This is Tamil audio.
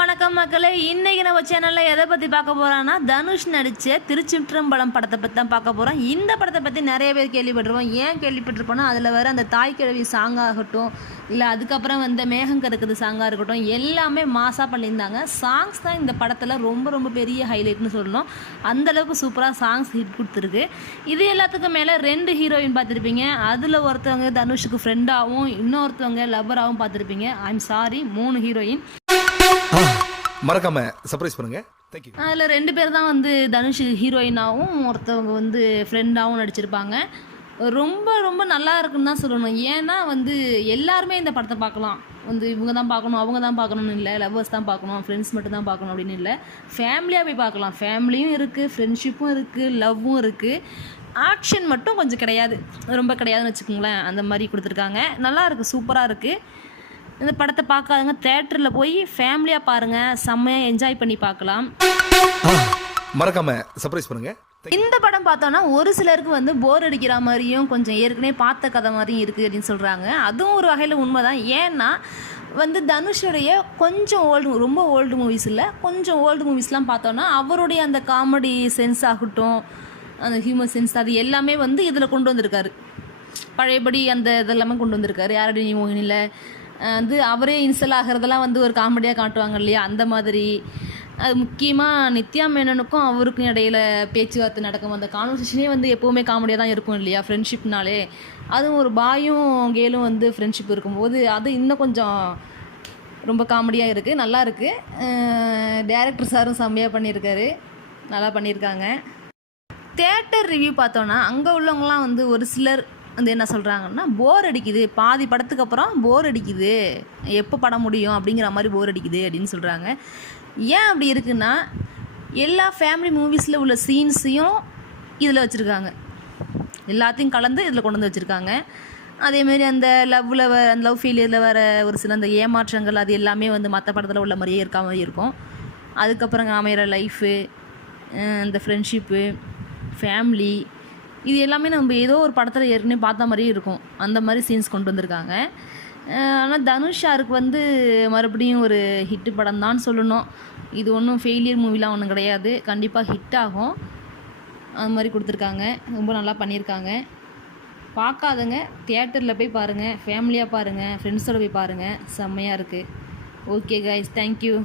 வணக்கம் மக்களே. இன்னைக்கு நம்ம சேனலில் எதை பற்றி பார்க்க போகிறோன்னா தனுஷ் நடித்த திருச்சிற்றம்பலம் படத்தை பற்றி தான் பார்க்க போகிறோம். இந்த படத்தை பற்றி நிறைய பேர் கேள்விப்பட்டிருப்போம். ஏன் கேள்விப்பட்டிருப்போம்னா அதில் வர அந்த தாய் கிழவி சாங்காகட்டும், இல்லை அதுக்கப்புறம் வந்து மேகம் கருக்குது சாங்காக இருக்கட்டும், எல்லாமே மாசாக பண்ணியிருந்தாங்க. சாங்ஸ் தான் இந்த படத்தில் ரொம்ப ரொம்ப பெரிய ஹைலைட்னு சொல்லணும். அந்தளவுக்கு சூப்பராக சாங்ஸ் ஹிட் கொடுத்துருக்கு. இது எல்லாத்துக்கும் மேலே 2 ஹீரோயின் பார்த்துருப்பீங்க. அதில் ஒருத்தவங்க தனுஷுக்கு ஃப்ரெண்டாகவும் இன்னொருத்தவங்க லவ்வராகவும் பார்த்துருப்பீங்க. I'm sorry, 3 heroine. மறக்காம சர்ப்ரைஸ் பண்ணுங்க. தேங்க்யூ. அதில் 2 பேர் தான் வந்து தனுஷ் ஹீரோயினாகவும் ஒருத்தவங்க வந்து ஃப்ரெண்டாகவும் நடிச்சிருப்பாங்க. ரொம்ப ரொம்ப நல்லா இருக்குன்னு தான் சொல்லணும். ஏன்னா வந்து எல்லாருமே இந்த படத்தை பார்க்கலாம். வந்து இவங்க தான் பார்க்கணும் அவங்க தான் பார்க்கணும்னு இல்லை, லவ்வர்ஸ் தான் பார்க்கணும், ஃப்ரெண்ட்ஸ் மட்டும் தான் பார்க்கணும் அப்படின்னு இல்லை. ஃபேமிலியாக போய் பார்க்கலாம். ஃபேமிலியும் இருக்குது, ஃப்ரெண்ட்ஷிப்பும் இருக்குது, லவ்வும் இருக்குது. ஆக்ஷன் மட்டும் கொஞ்சம் கிடையாது, ரொம்ப கிடையாதுன்னு வச்சுக்கோங்களேன். அந்த மாதிரி கொடுத்துருக்காங்க. நல்லா இருக்குது, சூப்பராக இருக்குது. இந்த படத்தை பார்க்காதங்க, தேட்டரில் போய் ஃபேமிலியாக பாருங்கள், செம்மையாக என்ஜாய் பண்ணி பார்க்கலாம். மறக்காம சர்ப்ரைஸ் பண்ணுங்க. இந்த படம் பார்த்தோன்னா ஒரு சிலருக்கு வந்து போர் அடிக்கிற மாதிரியும் கொஞ்சம் ஏற்கனவே பார்த்த கதை மாதிரியும் இருக்குது அப்படின்னு சொல்கிறாங்க. அதுவும் ஒரு வகையில் உண்மை தான். ஏன்னா வந்து தனுஷுடைய கொஞ்சம் ரொம்ப ஓல்டு மூவிஸ் இல்லை, கொஞ்சம் ஓல்டு மூவிஸ்லாம் பார்த்தோன்னா அவருடைய அந்த காமெடி சென்ஸ் ஆகட்டும், அந்த ஹியூமர் சென்ஸ், அது எல்லாமே வந்து இதில் கொண்டு வந்திருக்காரு. பழையபடி அந்த இதெல்லாமே கொண்டு வந்திருக்காரு. யாரடி நீ மோகினியில் வந்து அவரே இன்சல் ஆகிறதெல்லாம் வந்து ஒரு காமெடியாக காட்டுவாங்க இல்லையா, அந்த மாதிரி. அது முக்கியமாக நித்யா மேனனுக்கும் அவருக்கும் இடையில பேச்சுவார்த்தை நடக்கும். அந்த கான்வர்சேஷனே வந்து எப்போவுமே காமெடியாக தான் இருக்கும் இல்லையா, ஃப்ரெண்ட்ஷிப்னாலே. அதுவும் ஒரு பாயும் கேலும் வந்து ஃப்ரெண்ட்ஷிப் இருக்கும்போது அது இன்னும் கொஞ்சம் ரொம்ப காமெடியாக இருக்குது, நல்லா இருக்குது. டேரக்டர் சாரும் செம்மையாக பண்ணியிருக்காரு, நல்லா பண்ணியிருக்காங்க. தேட்டர் ரிவ்யூ பார்த்தோன்னா அங்கே உள்ளவங்களாம் வந்து ஒரு சிலர் வந்து என்ன சொல்கிறாங்கன்னா, போர் அடிக்குது, பாதி படத்துக்கு அப்புறம் போர் அடிக்குது, எப்போ படம் முடியும் அப்படிங்கிற மாதிரி போர் அடிக்குது அப்படின்னு சொல்கிறாங்க. ஏன் அப்படி இருக்குன்னா, எல்லா ஃபேமிலி மூவிஸில் உள்ள சீன்ஸையும் இதில் வச்சுருக்காங்க, எல்லாத்தையும் கலந்து இதில் கொண்டு வந்து வச்சுருக்காங்க. அதேமாரி அந்த லவ் ஃபெயிலியரில் வர ஒரு சில அந்த ஏமாற்றங்கள், அது எல்லாமே வந்து மற்ற படத்தில் உள்ள மாதிரியே இருக்க மாதிரி இருக்கும். அதுக்கப்புறம் அமைகிற லைஃபு, இந்த ஃப்ரெண்ட்ஷிப்பு, ஃபேமிலி, இது எல்லாமே நம்ம ஏதோ ஒரு படத்தில் ஏற்கனவே பார்த்த மாதிரியே இருக்கும். அந்த மாதிரி சீன்ஸ் கொண்டு வந்திருக்காங்க. ஆனால் தனுஷ் சாருக்கு வந்து மறுபடியும் ஒரு ஹிட்டு படம் தான் சொல்லணும். இது ஒன்றும் ஃபெயிலியர் மூவிலாம் ஒன்றும் கிடையாது, கண்டிப்பாக ஹிட் ஆகும். அது மாதிரி கொடுத்துருக்காங்க, ரொம்ப நல்லா பண்ணியிருக்காங்க. பார்க்காதங்க, தியேட்டரில் போய் பாருங்கள், ஃபேமிலியாக பாருங்கள், ஃப்ரெண்ட்ஸோடு போய் பாருங்கள், செம்மையாக இருக்குது. Okay guys, thank you.